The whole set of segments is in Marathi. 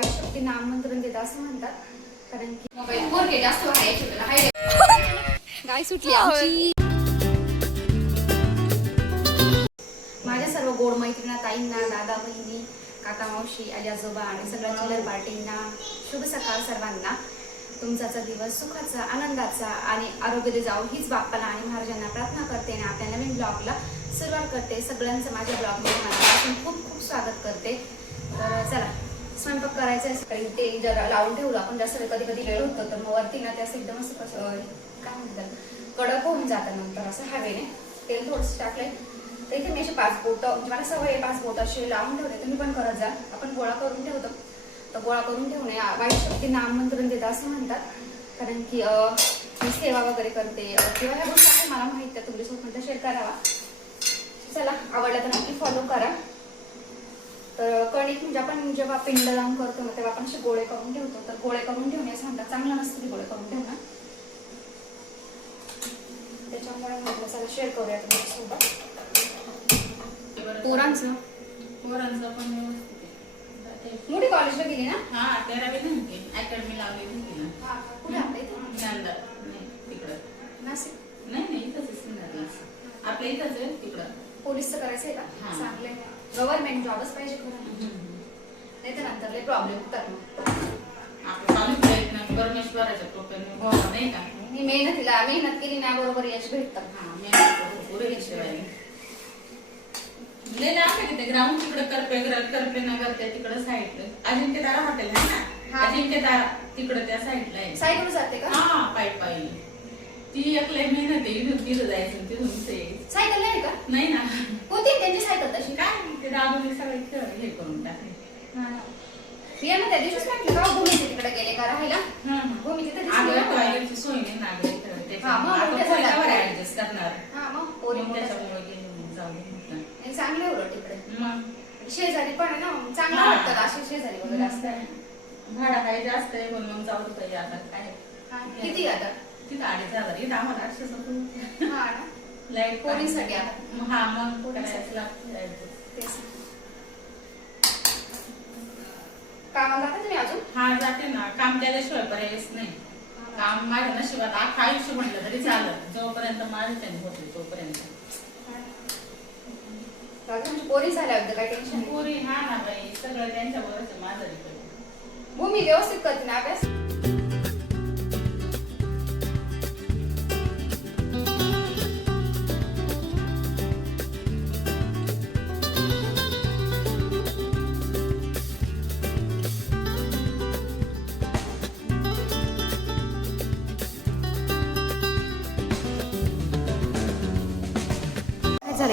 वाईट शक्तींना आमंत्रण देत असं म्हणतात. कारण की मोबाईल जास्त गाय सुटली आमची. माझ्या सर्व गोड मैत्रिणा ताईंना दादा बहिणी काका मावशी आजी आजोबा आणि सगळ्या चिल्लर पार्टींना शुभ सकाळ सर्वांना. तुमचाचा दिवस सुखाचा आनंदाचा आणि आरोग्य जाऊ हीच बाप्पाला आणि महाराजांना प्रार्थना करते आणि आपल्या नवीन ब्लॉगला सुरुवात करते. सगळ्यांचं माझ्या ब्लॉगमध्ये मनापासून खूप खूप स्वागत करते. तर चला स्वयंपाक करायचा आहे सकाळी ते जरा लावून ठेवलं. आपण जास्त वेळ कधी कधी वेळ होतो तर मग वरती ना ते असं एकदम असं कसं काय म्हणतात कडक होऊन जातं नंतर असं हवेने. तेल थोडंसं टाकलंय. तर इथे मी असे पाच बोटं म्हणजे मला सवय आहे पाच बोटं असे लावून ठेवते तुम्ही पण करत जा. आपण गोळा करून ठेवतो. तर गोळा करून ठेवणे वाईट शक्ती नामंत्रण देतं असं म्हणतात. कारण की मी सेवा वगैरे करते. किंवा ह्या गोष्टी मला माहिती आहे. तुमच्यासोबत शेअर करावा. चला आवडला तर नक्की फॉलो करा. तर कणिक म्हणजे आपण जेव्हा पिंडदान करतो ना तेव्हा आपण असे गोळे करून ठेवतो. तर गोळे करून ठेवणे असं म्हणतात. चांगलं नसतं गोळे करून ठेवणं. त्याच्यामुळे म्हटलं चला शेअर करूया तुमच्यासोबत पोरांचं? पोरांचं पण आहे. मोठी कॉलेजला गेली ना? हा तेरावी झाली अकॅडमी लावली होती ना कुठे आपल्या इथे? ज्ञानदार नाही तिकडं. नाशिक? नाही नाही इथंच आहे आपल्या इथंच आहे तिकडं. पोलीसचं करायचंय का? हा. चांगलंय. गव्हर्नमेंट जॉबच पाहिजे नाही तर नंतर लय प्रॉब्लेम होतात आपलं चालू प्रयत्न परमेश्वराच्या कृपेने व्हावं नाही का? मी मेहनतीला मेहनत केली ना बरोबर यश भेटतं. हा मेहनत शिवाय लय लांब आहे ग्राउंड तिकडे करपे करपे नगर त्या तिकडं साईडला अजिंक्य तारा हॉटेल आहे ना. अजिंक्य तारा तिकडं त्या साईडला आहे. सायकल जाते का? हा पायी पायी. ती एक लय मेहनत आहे इथून तिथं जायचं तिथून ते सायकल नाही का? नाही ना. कोणती आहे त्यांची सायकल तशी? काय? ते दादूने सगळे खेळ हे करून टाकले. मी यांना त्या दिवशीच म्हटलं का भूमीचे तिकडे गेले का राहायला? हं. भूमी तिथे अगं, दिसली ना. टॉयलेटची सोय नाही ना गं इथं. हा, मग त्याच्यामुळे मोठ्या आपण झाल्या. कोणावर adjust करणार. हा मग पोरी मग मोठ्या त्याच्यामुळे गेले जाऊ दे म्हटलं. आणि चांगले उलट तिकडे. मग? शेजारी पण आहे ना चांगलं हा. वाटतं असे शेजारी वगैरे असतात. भाडं काही जास्त आहे म्हणून जाऊ दे आता काय? हा, किती आता? तिथं अडीच हजार इथं आम्हाला आठशे रुपये. हा ना? लाइट पोरींसाठी आता. हा मग करायचं लागतं adjust. तेच. कामाला जाता तुम्ही अजून? हा जाते ना. काम केल्याशिवाय पर्यायच नाही. काम माझ्या नशिबात आयुष्य म्हटलं तरी चालत जोपर्यंत माझं त्यांनी होते तोपर्यंत. बाकी म्हणजे पोरी झाल्या होत्या काही टेन्शन पोरी हा ना बाई. सगळं त्यांच्यावरच आहे माझं रिपोर्ट भूमी व्यवस्थित करते ना अभ्यास?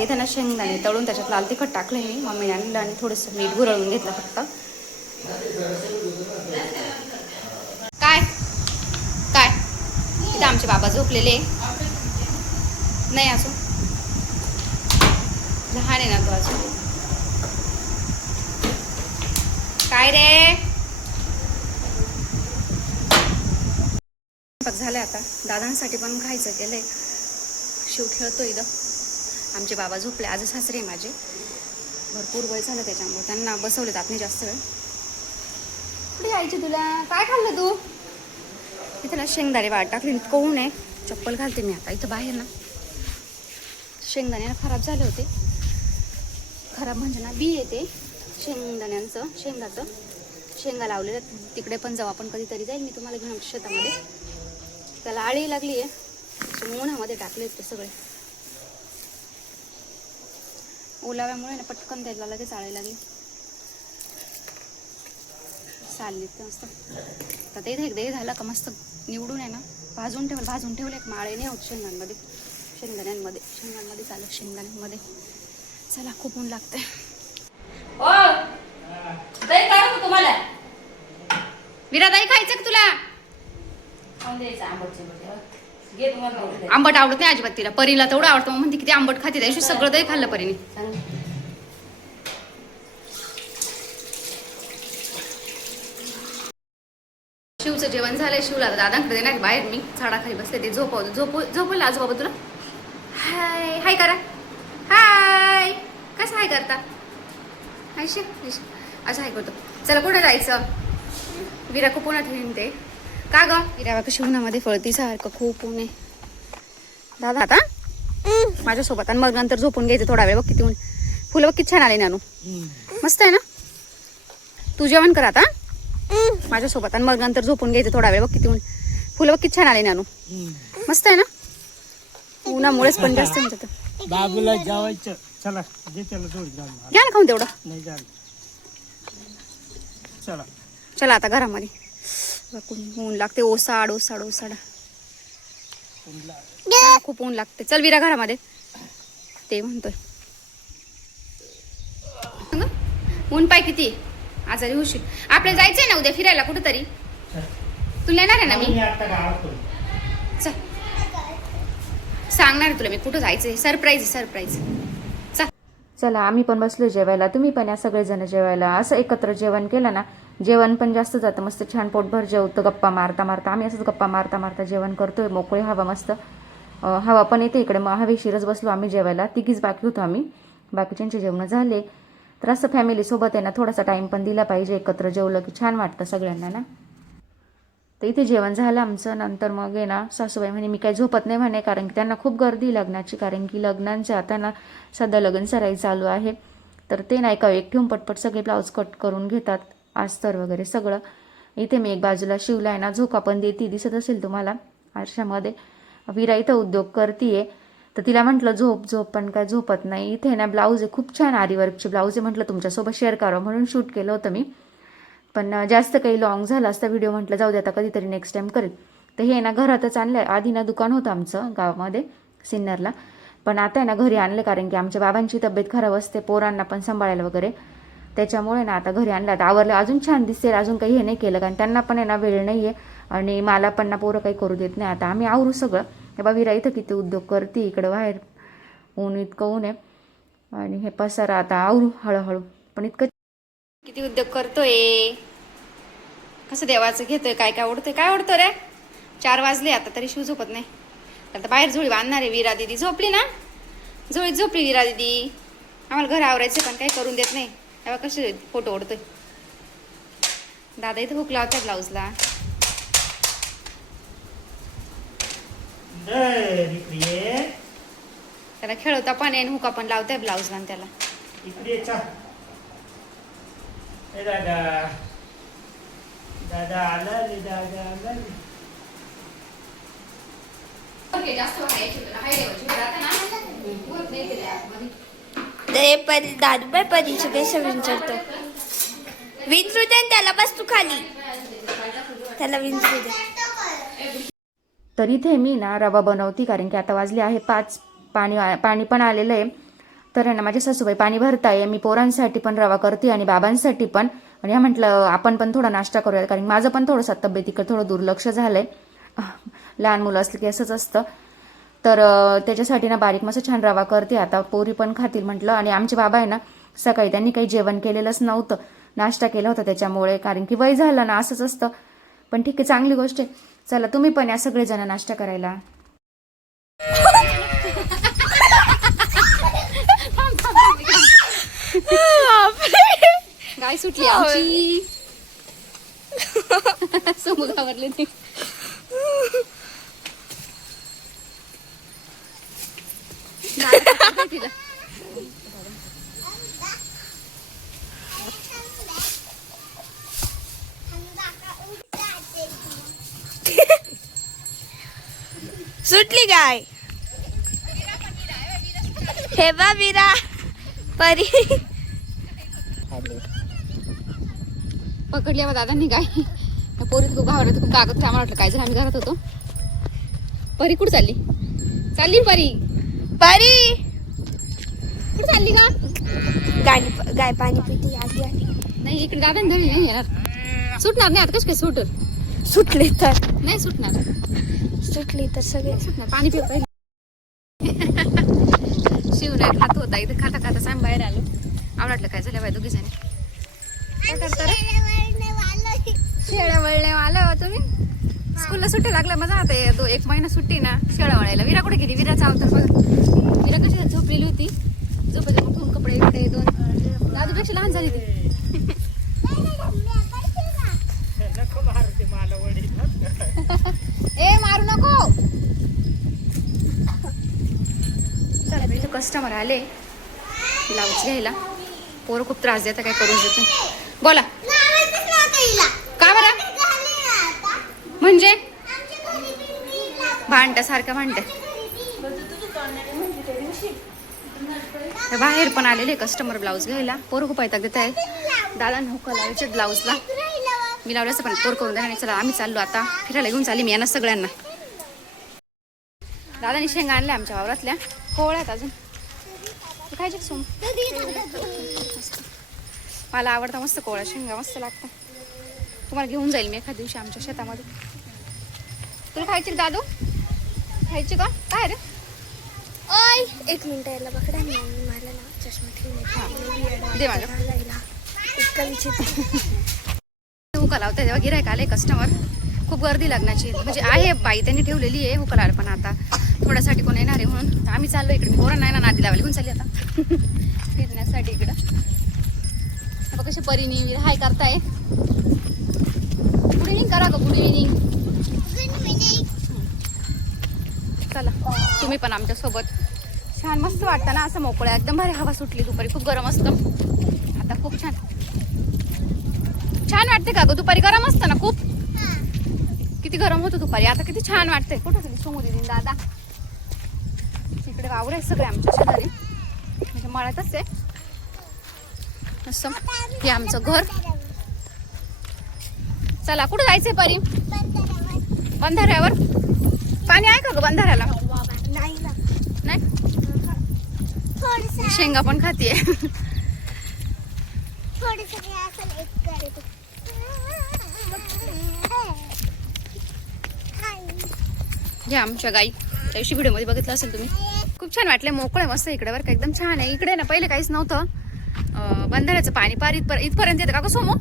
त्यांना ना शेंगदाणे तळून त्याच्यात लाल तिखट टाकले मी मम्मीने आणलं आणि थोडंसं मीठ गुरळून घेतलं फक्त. काय? काय? इथं आमचे बाबा झोपलेले. नाही अजून. लहान आहे ना तो अजून. काय रे? स्वयंपाक आता. दादांसाठी पण खायचं केलंय. शिव खेळतो इथं. आमचे बाबा झोपले. आज सासरे माझे. भरपूर वय झालं त्याच्यामुळे. त्यांना बसवले जात नाही जास्त वेळ. कुठे जायची तुला? काय खाल्लं तू? इथे ना शेंगदाणे वाट टाकली. कोण आहे. चप्पल घालते मी आता. इथं बाहेर ना. शेंगदाण्या खराब झाले होते. खराब म्हणजे ना बी येते. शेंगदाण्यांचं शेंगाचं. शेंगा लावलेलं तिकडे पण जाऊ. आपण कधीतरी जाईल. मी तुम्हाला घेऊन शेतामध्ये. त्याला आळी लागली आहे उन्हामध्ये टाकले ते सगळे. ओलाव्यामुळे ना पटकन त्याला लगेच आळी लागली. चालली ते मस्त. तर ते एकदा हे झालं का मस्त निवडून आहे ना. भाजून ठेवलं भाजून ठेवलं एक माळे नाही होत शेंगांमध्ये. शेंगदाण्यांमध्ये शेंगांमध्ये चालू शेंगदाण्यांमध्ये. चला खूप ऊन लागते ओ दही काढू का तुम्हाला? विरा दही खायचं का तुला? द्यायचं आंबटचे आंबट आवडत नाही अजिबात तिला परीला तेवढं आवडतं. मग म्हणते किती आंबट खाते त्याशी सगळं दही खाल्लं परीने. शिवचं जेवण झालंय. शिवला दादांकडे देणार बाहेर मी झाडाखाली बसले. ते झोपवतो झोप झोपलं आजोबा तुला? हाय. हाय करा. हाय. कसं हाय करता? हाय शिव असं हाय करतो. चला कुठं जायचं? विरा कुपोना उन्हात ते. का ग? विरा कशी उन्हामध्ये फळती सारखं खूप ऊन आहे. दादा आता? माझ्यासोबत आणि मग नंतर झोपून घ्यायचं थोडा वेळ बघ किती ऊन. फुलं बघ किती छान आले नानू. मस्त आहे ना? तू जेवण कर आता माझ्यासोबत आणि मग नंतर झोपून घ्यायचं थोडा वेळ बघ किती ऊन. फुलं बघ किती छान आले नानू. मस्त आहे ना? उन्हामुळेच पण जास्त होत बाबूला जेवायचं. चला दे त्याला थोडी जाऊन मार. घ्या ना खाऊन तेवढं. नाही चला. चला आता घरामध्ये. ऊन लागते. ओसाड ओसाड ओसाड. खूप ऊन लागते. चल विरा घरामध्ये. ते म्हणतोय. ऊन पाय किती? आजारी होशील. आपल्याला जायचंय ना उद्या फिरायला कुठेतरी? तुला येणार आहे ना मी? मी आता गावातून चल. सांगणार आहे तुला मी कुठं जायचंय. सरप्राईज सरप्राईज चल. चला आम्ही पण बसलो जेवायला. तुम्ही पण या सगळेजण जेवायला. असं एकत्र जेवण केलं ना जेवण पण जास्त जातं मस्त छान पोटभर जेवतं गप्पा मारता मारता. आम्ही असंच गप्पा मारता मारता जेवण करतोय मोकळी हवा मस्त. हवा पण येते इकडे. मग हवेशीरच बसलो आम्ही जेवायला. तिघीच बाकी होतो आम्ही. बाकीच्यांचे जेवणं झाले. तर असं फॅमिलीसोबत आहे ना थोडासा टाईम पण दिला पाहिजे एकत्र जेवलं की छान वाटतं सगळ्यांना ना. तर इथे जेवण झालं आमचं. नंतर मग आहे ना सासूबाई म्हणे मी काही झोपत नाही म्हणे कारण की त्यांना खूप गर्दी लग्नाची कारण की लग्नांच्या आता ना सध्या लग्न सराई चालू आहे. तर ते नाही का एक ठेवून पटपट सगळे ब्लाऊज कट करून घेतात. अस्तर वगैरे सगळं. इथे मी एक बाजूला शिवला आहे ना झोका पण देते दिसत असेल तुम्हाला. आरशामध्ये विरा इथं उद्योग करतीये. तर तिला म्हटलं झोप झोप पण काय झोपत नाही. इथे ना ब्लाऊज आहे खूप छान आरीवर्कचे ब्लाऊज आहे. म्हटलं तुमच्यासोबत शेअर करावं. म्हणून शूट केलं होतं मी. पण जास्त काही लॉंग झाला असता व्हिडिओ म्हटलं जाऊ दे आता कधीतरी नेक्स्ट टाईम करेल. तर हे ना घरातच आणलं आधी ना दुकान होतं आमचं गावामध्ये सिन्नरला. पण आता आहे ना घरी आणलं कारण की आमच्या बाबांची तब्येत खराब असते पोरांना पण सांभाळायला वगैरे. त्याच्यामुळे ना आता घरी आणलं. आता आवरलं अजून छान दिसेल अजून काही हे नाही केलं. कारण त्यांना पण आहे ना वेळ नाही आहे आणि मला पण ना पोरं काही करू देत नाही. आता आम्ही आवरू सगळं. हे बा विरा इथं किती उद्योग करते इकडं बाहेर. ऊन इतकं ऊन आहे. आणि हे पसारा आता आवरू हळूहळू. पण इतकं किती उद्योग करतोय. कसं देवाचं घेतोय काय काय ओढतोय काय ओढतो रे? चार वाजले आता तरी शिव झोपत नाही. आता बाहेर झोळी बांधणार आहे विरा दिदी. झोपली ना? झोळीत झोपली विरा दिदी. आम्हाला घर आवरायचं पण काही करून देत नाही. तेव्हा कसे फोटो ओढतोय. दादा इथं हुक लावताय ब्लाऊजला. त्याला खेळवता पण आहे आणि हुका पण लावताय ब्लाऊजला आणि त्याला. इकडे ये, चल. ए दादा. दादा आला रे दादा आला रे. ते परी दादूबाई परीचे कसं विंचरतो. विंचरू दे त्याला बस तू खाली. त्याला विंचरू दे. तर इथे मी ना रवा बनवती कारण की आता वाजले आहे पाच. पाणी पाणी पण आलेलं आहे. तर आहे ना माझ्या सासूबाई पाणी भरताय मी पोरांसाठी पण रवा करते आणि बाबांसाठी पण. आणि या म्हटलं आपण पण थोडा नाश्ता करूया कारण माझं पण थोडंसं तब्येतीकडे थोडं दुर्लक्ष झालं आहे लहान मुलं असलं की असंच असतं. तर त्याच्यासाठी ना बारीक मस्त छान रवा करते. आता पोरी पण खातील म्हटलं. आणि आमचे बाबा आहे ना सकाळी त्यांनी काही जेवण केलेलंच नव्हतं. नाश्ता केला होता त्याच्यामुळे कारण की वय झालं ना असंच असतं. पण ठीक आहे चांगली गोष्ट आहे. चला तुम्ही पण या सगळेजण नाश्ता करायला. गाय सुटली आमची. समोर आवरले ते. सुटली गाय. हे बा विरा. परी. पकडली बा दादांनी नाही काय पोरीत खूप घाबरत खूप कागद आम्हाला वाटलं काय झालं आम्ही घरात होतो. परी कुठं चालली? चालली परी. परी कुठं चालली का गाय गाय पाणी पिती आधी नाही इकडे दादांनी धरली नाही येणार सुटणार नाही आता कशी काय सुटर सुटली तर. नाही सुटणार. सुटली तर सगळे. सुटणार पाणी पिऊ पाहिजे शिवराय खात होता इथं खाता खाता सांग बाहेर आलो. आम्हाला वाटलं काय झालं बाय दोघी जणी? काय करता रे? शेळ्या वळल्या आलं हो तुम्ही? स्कूलला सुट्टी लागला मजा आता तो एक महिना सुट्टी ना शेळा वाढायला विरा कुठे गेली? विराचा अवतार बघ. विरा कशी झोपलेली होती. झोपले उठून कपडे इकडे दोन. दादूपेक्षा लहान झाली ती. ए मारू नको. चला कस्टमर आले. ब्लाऊज घ्यायला. पोरं खूप त्रास देता काय करू देत बोला. म्हणजे? भांडत्या सारखं भांडत्या बाहेर पण आलेले कस्टमर ब्लाऊज घ्यायला. पोरं खूप ऐकतात देत आहे दादा हुका लावायचे ब्लाऊजला मी लावलं असं पण पोर करून द्या आणि चला आम्ही चाललो आता. फिरायला घेऊन चालली मी यांना सगळ्यांना. दादानी शेंगा आणल्या आमच्या वावरातल्या. कोवळ्या आहेत अजून. खायचे सोम? मला आवडतं मस्त कोवळ्या शेंगा मस्त लागतं तुम्हाला घेऊन जाईल मी एखाद्या दिवशी आमच्या शेतामध्ये. तुला खायची दादू? खायची का? काय रे? ओय एक मिनिट याला पकडा ना मला ना चष्मा ठेवून दे माझं. इतका विचित्र. हुका तेव्हा गिरायक आले कस्टमर खूप गर्दी लग्नाची. म्हणजे आहे बाई त्यांनी ठेवलेली आहे हुका लावायला पण आता. थोड्यासाठी कोण येणार आहे म्हणून. तर आम्ही चाललो इकडे. पोरं नाही ना नादी लावायला घेऊन चालली आता. फिरण्यासाठी इकडं. आता कशी परिणी हाय करताय. गुड इव्हिनिंग करा गुड इव्हिनिंग तुम्ही पण आमच्यासोबत. छान मस्त वाटतं ना असं मोकळं. एकदम भारी हवा सुटली दुपारी. खूप गरम असतं. आता खूप छान. छान वाटते का ग? दुपारी गरम असतं ना खूप? किती गरम होतं दुपारी. आता किती छान वाटतंय. कुठं गेली सोमू दिदी दादा. तिकडे वावर आहे सगळे आमच्या शेजारी. म्हणजे मळ्यातच आहे. असं हे आमचं घर. चला कुठं जायचंय परी? बंधाऱ्यावर. पाणी आहे का ग बंधाऱ्याला? नाही? शेंगा पण करतो हे आमच्या गाई. त्या दिवशी व्हिडिओमध्ये बघितलं असेल तुम्ही. खूप छान वाटले मोकळे मस्त इकडे बरं का एकदम छान आहे. इकडे ना पहिले काहीच नव्हतं. बंधाऱ्याचं पाणी पार इथपर इथपर्यंत येतं का गं सोमो?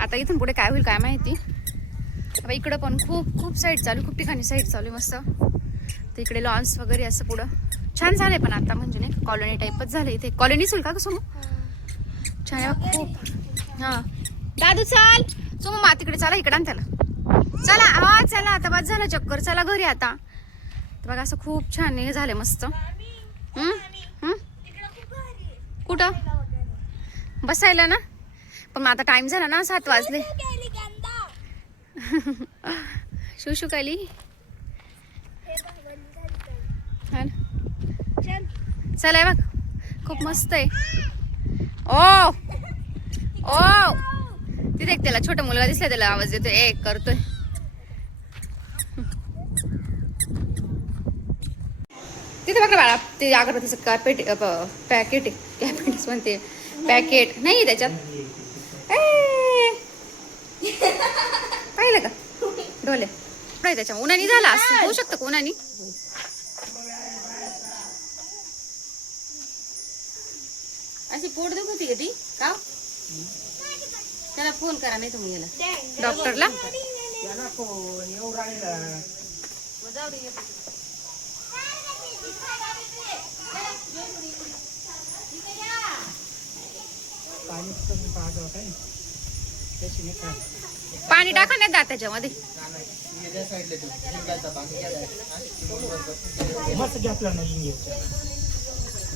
आता इथून पुढे काय होईल काय माहिती. आता इकडं पण खूप खूप साईड चालू खूप ठिकाणी साईड चालू मस्त. तर इकडे लॉन्स वगैरे असं पुढं. छान झालंय पण आता म्हणजे नाही कॉलनी टाईपच झालं इथे. कॉलनी होईल का गं छान खूप. हा. दादू चाल. सोमो मा तिकडे चला इकडे त्याला. चला हा चला. आता बस झालं चक्कर. चला घरी आता. तर बघा असं खूप छान हे झालं मस्त. कुठं? बसायला ना? पण मग आता टाइम झाला ना सात वाजले. शू काली. हा ना. चला बघ. खूप मस्त आहे. ओ ओ तिथे एक त्याला. छोटा मुलगा दिसला त्याला. आवाज देतोय. ए करतोय. तिथे बघा बाळा. ते अगरबत्तीचं काय पेट पॅकेट आहे. कॅपेटीस म्हणते. पॅकेट नाही त्याच्यात. पाहिलं का? डोले काय त्याच्या उन्हानी झाला. असं होऊ शकतं का? उन्हानी? अशी पोट दुखत होती का ती का? त्याला फोन करा नाही तुम्ही याला. डॉक्टरला त्याला कोण येऊ राहिला. पाणी कमी पाहतो काय तशी नाही का पाणी टाका नाही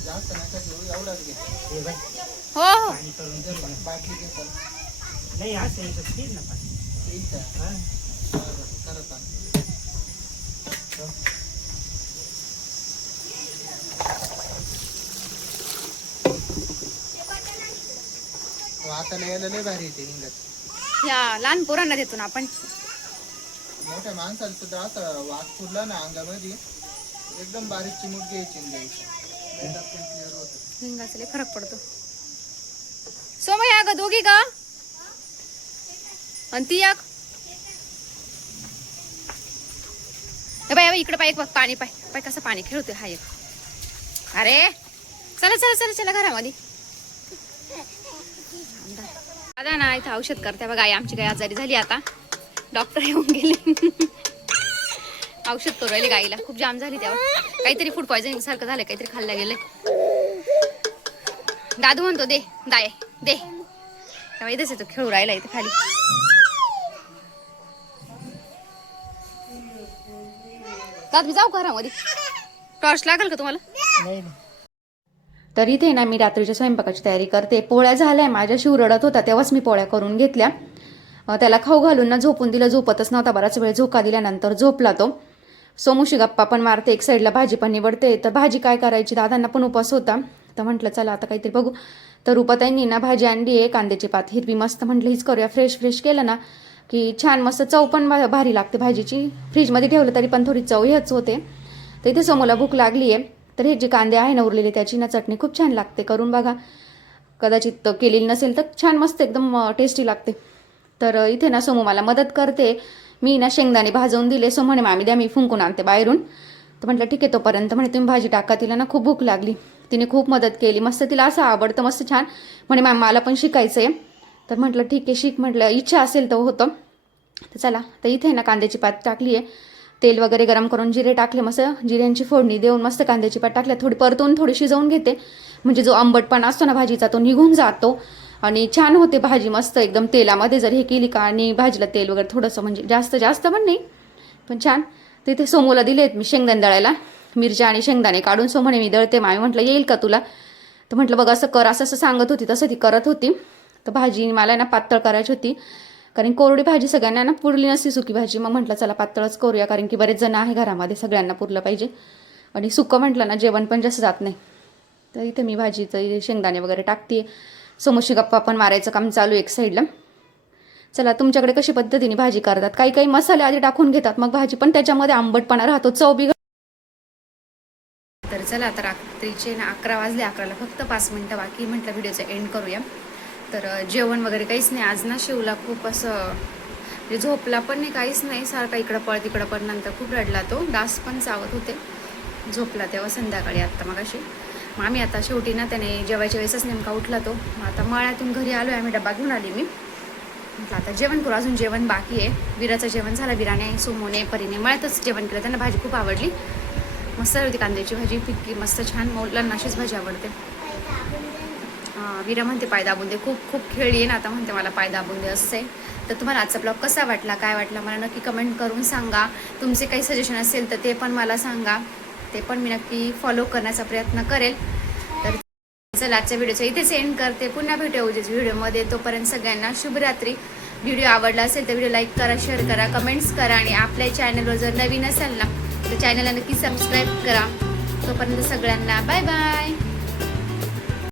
हे बाई, हो हो पाणी करून दे ना. नाही असं याच्यात घेईन ना पाणी हा. वाचायला यायला लय भारी येते इंग्रज या लहान पोरांना देतो ना आपण मोठ्या माणसाला सुद्धा असं वास फुडला ना अंगामध्ये एकदम बारीक चिमूट घ्यायची आणि द्यायची लय फरक पडतो. सोमय या ग दोघी का आणि ती एक. बाई बाय इकडे पाय एक बघ पाणी पाय. पाय कसं पाणी खेळतोय हा एक. अरे चला चला चला चला घरामध्ये. दादा ना इथं औषध करते बघा आई आमची गाय आजारी झाली आता. डॉक्टर येऊन गेले. औषध करू राहिले गाईला. खूप जाम झाली तेव्हा काहीतरी फूड पॉयझनिंग सारखं झालं काहीतरी खाल्ल्या गेले दादू म्हणतो दे दाय दे. तेव्हा इथेच येतो खेळू राहिला इथे खाली. दाद मी जाऊ घरामध्ये. टॉर्च लागेल का तुम्हाला? तर इथे ना मी रात्रीच्या स्वयंपाकाची तयारी करते. पोळ्या झाल्या माझ्या शिव रडत होता तेव्हाच मी पोळ्या करून घेतल्या. त्याला खाऊ घालून ना झोपून दिलं झोपतच नव्हता बराच वेळ झोका दिल्यानंतर झोपला तो. सोमुशी गप्पा पण मारते एक साईडला भाजी पण निवडते. तर भाजी काय करायची? दादांना पण उपास होता. तर म्हटलं चला आता काहीतरी बघू. तर रुपाताईंनी ना भाजी आणली आहे कांद्याची पात. हिरवी मस्त म्हटलं हीच करूया. फ्रेश फ्रेश केलं ना की छान मस्त चव पण भारी लागते भाजीची. फ्रीजमध्ये ठेवलं तरी पण थोडी चव हेच होते. तर इथे समोरला भूक लागली आहे. तर हे जे कांदे आहे ना उरलेले त्याची ना चटणी खूप छान लागते. करून बघा. कदाचित केलेली नसेल तर छान मस्त एकदम टेस्टी लागते. तर इथे ना सोमू मला मदत करते. मी ना शेंगदाणे भाजवून दिले सो म्हणे मामी द्या मी फुंकून आणते बाहेरून. तर म्हटलं ठीक आहे तोपर्यंत म्हणे तुम्ही भाजी टाका. तिला ना खूप भूक लागली. तिने खूप मदत केली. मस्त तिला असं आवडतं मस्त छान. म्हणे मॅम मला पण शिकायचं आहे तर म्हटलं ठीक आहे शिक. म्हटलं इच्छा असेल तर होतं. तर चला तर इथे ना कांद्याची पात टाकली आहे तेल वगैरे गरम करून जिरे टाकले मस्त जिऱ्यांची फोडणी देऊन मस्त कांद्याची पात टाकल्या. थोडी परतून थोडी शिजवून घेते. म्हणजे जो आंबटपणा असतो ना भाजीचा तो निघून जातो. आणि छान होते भाजी मस्त एकदम तेलामध्ये जर हे केली का आणि भाजीला तेल वगैरे थोडंसं म्हणजे जास्त जास्त पण नाही पण छान. तिथे इथे सोमूला दिले आहेत मी शेंगदाणे दळायला. मिरच्या आणि शेंगदाणे काढून सो म्हणे मी दळते मामी म्हटलं येईल का तुला? तर म्हटलं बघ असं कर असं असं सांगत होती तसं ती करत होती. तर भाजी मला ना पातळ करायची होती. कारण कोरडी भाजी सगळ्यांना ना पुरली नसती सुकी भाजी. मग म्हटलं चला पातळच करूया कारण की बरेच जण आहे घरामध्ये सगळ्यांना पुरलं पाहिजे. आणि सुकं म्हटलं ना जेवण पण जास्त जात नाही. तर इथे मी भाजीचं शेंगदाणे वगैरे टाकते. समोशी गप्पा पण मारायचं काम चालू एक साईडला चला तुमच्याकडे कशी पद्धतीने भाजी करतात? काही काही मसाले आधी टाकून घेतात मग भाजी पण त्याच्यामध्ये आंबटपणा राहतो चव बिघड तर चला आता रात्रीचे ना अकरा वाजले अकराला फक्त पाच मिनटं बाकी म्हटलं व्हिडिओचं एंड करूया. तर जेवण वगैरे काहीच नाही. आज ना शिवला खूप असं म्हणजे झोपला पण नाही काहीच नाही. सारखा इकडं पळ तिकडं पण नंतर खूप रडला तो. डास पण चावत होते. झोपला तेव्हा संध्याकाळी आत्ता मग अशी मग आम्ही आता शेवटी ना त्याने जेवायच्या वेळेसच नेमका उठला तो. मग आता मळ्यातून घरी आलो आहे आम्ही डबा घेऊन आली मी. म्हटलं आता जेवण करू अजून जेवण बाकी आहे. विराचं जेवण झालं विराने सुमोने परीने मळ्यातच जेवण केलं. त्यांना भाजी खूप आवडली. मस्त होती कांद्याची भाजी फिक्की मस्त छान मुलांना अशीच भाजी आवडते. विरा म्हणते पाय दाबून दे खूप खूप खेळ येईन ना आता म्हणते मला पाय दाबून दे असं आहे. तर तुम्हाला आजचा ब्लॉग कसा वाटला काय वाटला मला नक्की कमेंट करून सांगा. तुमचे काही सजेशन असेल तर ते पण मला सांगा. ते पण मी नक्की फॉलो करण्याचा प्रयत्न करेल. तर चला आजच्या व्हिडिओचा इथेच एंड करते. पुन्हा भेटू उद्याच व्हिडिओमध्ये. तोपर्यंत सगळ्यांना शुभरात्री. व्हिडिओ आवडला असेल तर व्हिडिओ लाईक करा शेअर करा कमेंट्स करा आणि आपल्या चॅनलवर जर नवीन असेल ना तर चॅनलला नक्की सबस्क्राईब करा. तोपर्यंत सगळ्यांना बाय बाय